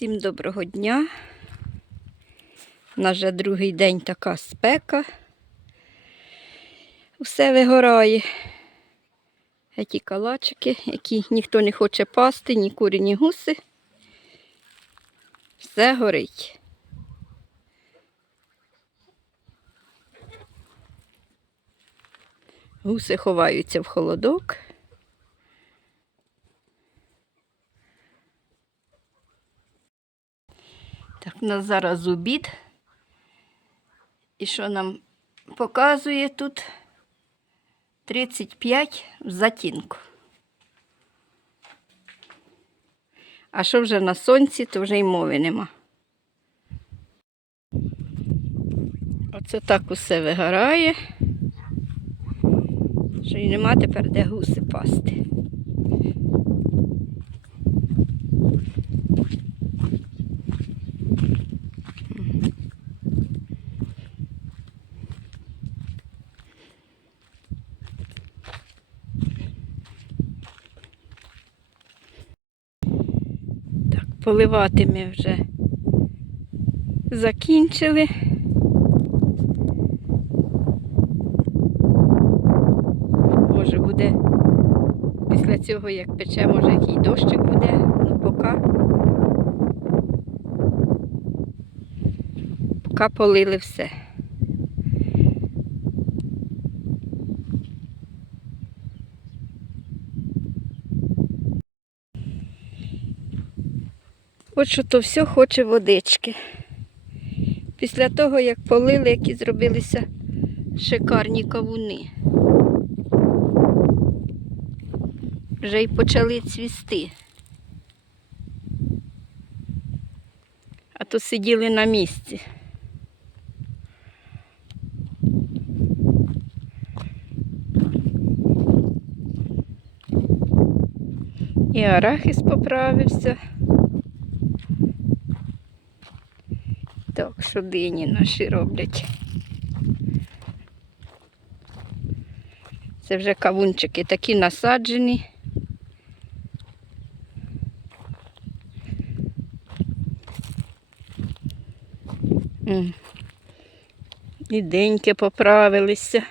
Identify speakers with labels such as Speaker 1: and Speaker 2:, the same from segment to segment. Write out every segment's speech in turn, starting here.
Speaker 1: Всім доброго дня. У нас вже другий день така спека. Все вигорає. Ті калачики, які ніхто не хоче пасти, ні курі, ні гуси. Все горить. Гуси ховаються в холодок. Так, у нас зараз обід. І що нам показує тут 35 в затінку. А що вже на сонці, то вже й мови нема. Оце так усе вигорає. Що й нема тепер де гуси пасти. Так, поливати ми вже закінчили. Може буде після цього, як пече, може який дощик буде, ну поки. Поки полили все. Що то все хоче водички. Після того, як полили, які зробилися шикарні кавуни. Вже й почали цвісти. А то сиділи на місці. І арахіс поправився. Так, що наші роблять. Це вже кавунчики такі насаджені. І деньки поправилися.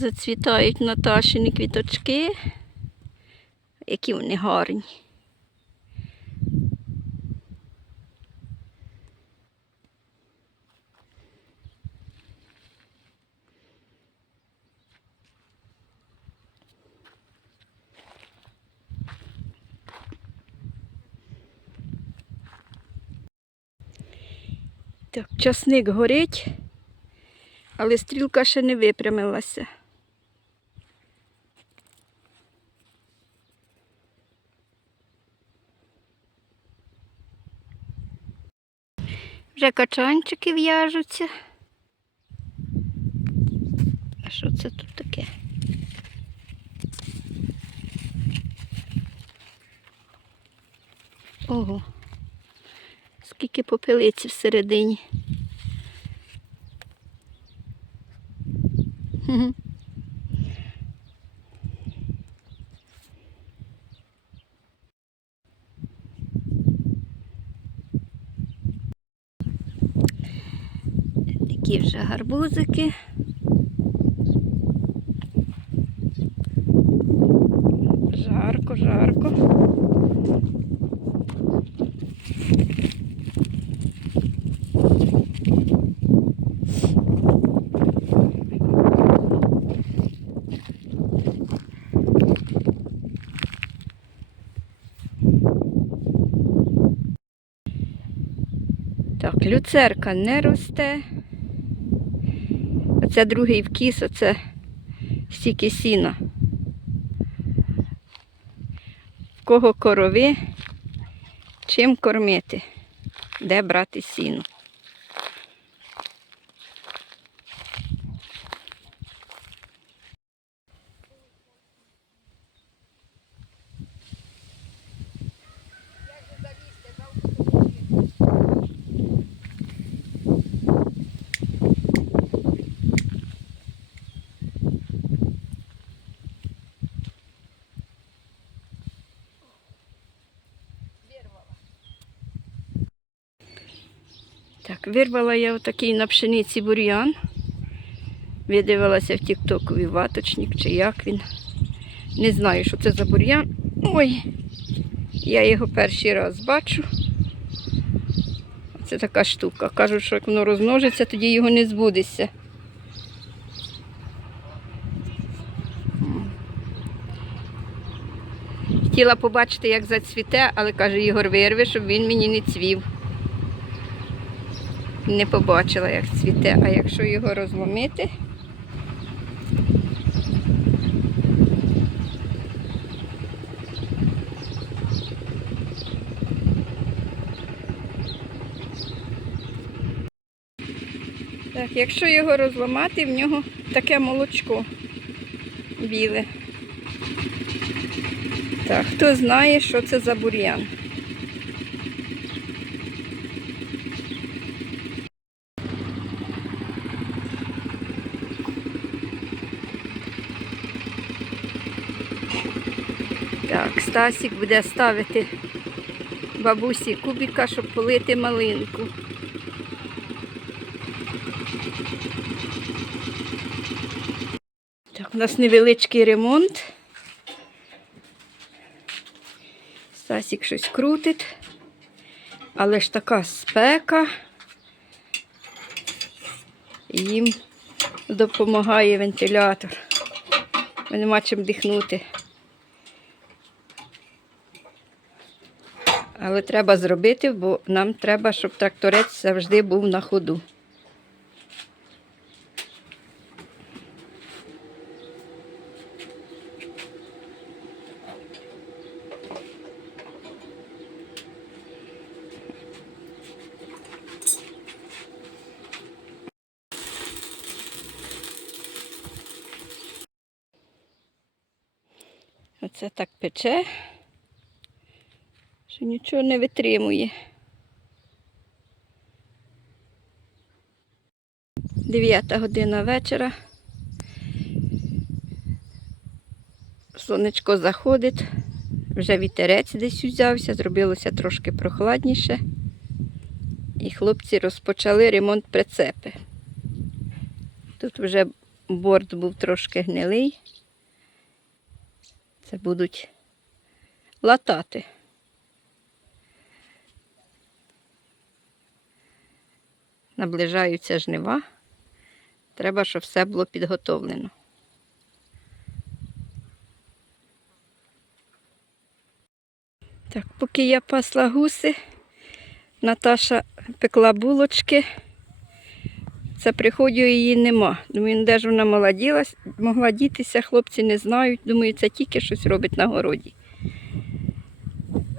Speaker 1: Зацвітають Наташині квіточки, які вони гарні. Так, часник горить, але стрілка ще не випрямилася. Вже качанчики в'яжуться. А що це тут таке? Ого, скільки попелиці всередині. Такі вже гарбузики. Жарко, жарко. Так, люцерка не росте. Оце другий вкіс, оце стільки сіна. В кого корови, чим кормити, де брати сіно. Так, вирвала я отакий на пшениці бур'ян. Видивилася в тіктокові ваточник чи як він. Не знаю, що це за бур'ян. Ой, я його перший раз бачу. Це така штука. Кажуть, що як воно розмножиться, тоді його не збудеться. Хотіла побачити, як зацвіте, але каже, Ігор вирви, щоб він мені не цвів. Не побачила, як цвіте, а якщо його розломити. Так, якщо його розламати, в нього таке молочко біле. Так, хто знає, що це за бур'ян? Так, Стасік буде ставити бабусі кубіка, щоб полити малинку. Так, у нас невеличкий ремонт. Стасік щось крутить, але ж така спека. Їм допомагає вентилятор. Нема чим дихнути. Але треба зробити, бо нам треба, щоб тракторець завжди був на ходу. Оце так пече, нічого не витримує. Дев'ята година вечора. Сонечко заходить, вже вітерець десь узявся, зробилося трошки прохладніше. І хлопці розпочали ремонт прицепи. Тут вже борт був трошки гнилий. Це будуть латати. Наближаються жнива. Треба, щоб все було підготовлено. Так, поки я пасла гуси, Наташа пекла булочки. Це приходю її нема. Думаю, ну, де ж вона могла, ділась, могла дітися, хлопці не знають. Думаю, це тільки щось робить на городі.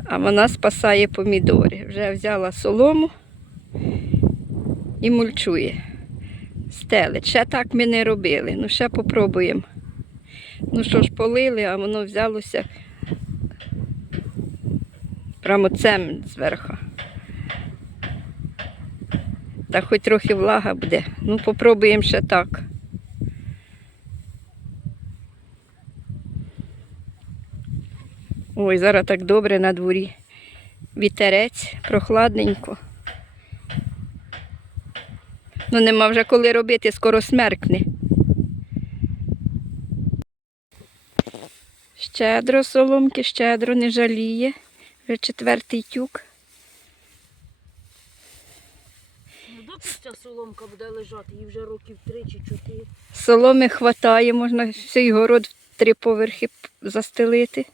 Speaker 1: А вона спасає помідори. Вже взяла солому і мульчує. Стелить. Ще так ми не робили. Ну, ще попробуємо. Ну що ж, полили, а воно взялося прямо цемент зверху. Та хоч трохи влага буде. Ну, попробуємо ще так. Ой, зараз так добре на дворі. Вітерець, прохладненько. Ну, нема вже коли робити, скоро смеркне. Щедро соломки, щедро не жаліє. Вже четвертий тюк.
Speaker 2: Ну, доки ця соломка буде лежати, їй вже років три чи чотири.
Speaker 1: Соломи хватає, можна всій город в три поверхи застелити.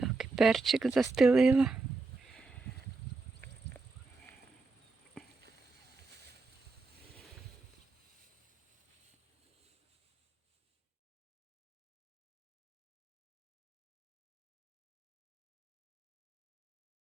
Speaker 1: Так, перчик застелила.